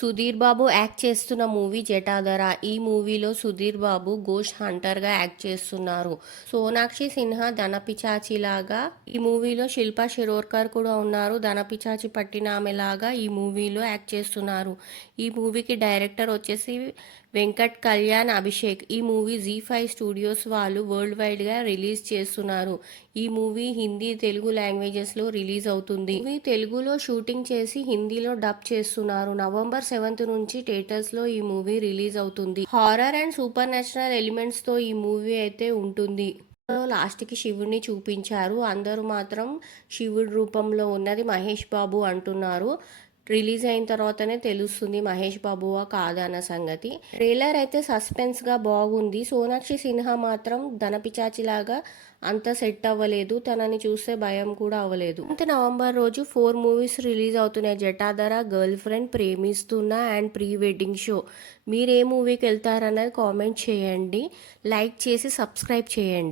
Sudheer Babu act చేస్తున్న movie Jatadhara. ఈ మూవీలో సుధీర్ బాబు గోస్ట్ హంటర్ గా యాక్ట్ చేస్తున్నారు. సోనాక్షి సిన్హా ధనపిచాచి లాగా ఈ మూవీలో శిల్పా శిరోడ్కర్ కూడా ఉన్నారు. ధనపిచాచి పట్టిన ఆమెలాగా ఈ మూవీలో యాక్ట్ చేస్తున్నారు. ఈ మూవీకి డైరెక్టర్ వచ్చేసి వెంకట్ కళ్యాణ్ అభిషేక్. ఈ మూవీ జీ5 స్టూడియోస్ వాళ్ళు వరల్డ్ వైడ్ గా రిలీజ్ చేస్తున్నారు. ఈ మూవీ హిందీ, తెలుగు లాంగ్వేజెస్ లో రిలీజ్ అవుతుంది. మూవీ తెలుగులో షూటింగ్ చేసి హిందీలో డబ్ చేస్తున్నారు. నవంబర్ 7th నుంచి థియేటర్స్ లో ఈ మూవీ రిలీజ్ అవుతుంది. Horror and super natural elements తో ఈ మూవీ అయితే ఉంటుంది. లాస్ట్ కి శివుడిని చూపించారు. అందరూ మాత్రం శివుడి రూపంలో ఉన్నది మహేష్ బాబు అంటున్నారు. రిలీజ్ అయిన తర్వాతనే తెలుస్తుంది మహేష్ బాబువా కాదా అన్న సంగతి. ట్రైలర్ అయితే సస్పెన్స్ గా బాగుంది. సోనాక్షి సిన్హా మాత్రం ధనపిచాచిలాగా అంత సెట్ అవ్వలేదు. తనని చూస్తే భయం కూడా అవ్వలేదు. నవంబర్ రోజు 4 మూవీస్ రిలీజ్ అవుతున్నాయి. జటాధర, గర్ల్ ఫ్రెండ్, ప్రేమిస్తున్నా అండ్ ప్రీ వెడ్డింగ్ షో. మీరు ఏ మూవీకి వెళ్తారన్నది కామెంట్ చేయండి. లైక్ చేసి సబ్స్క్రైబ్ చేయండి.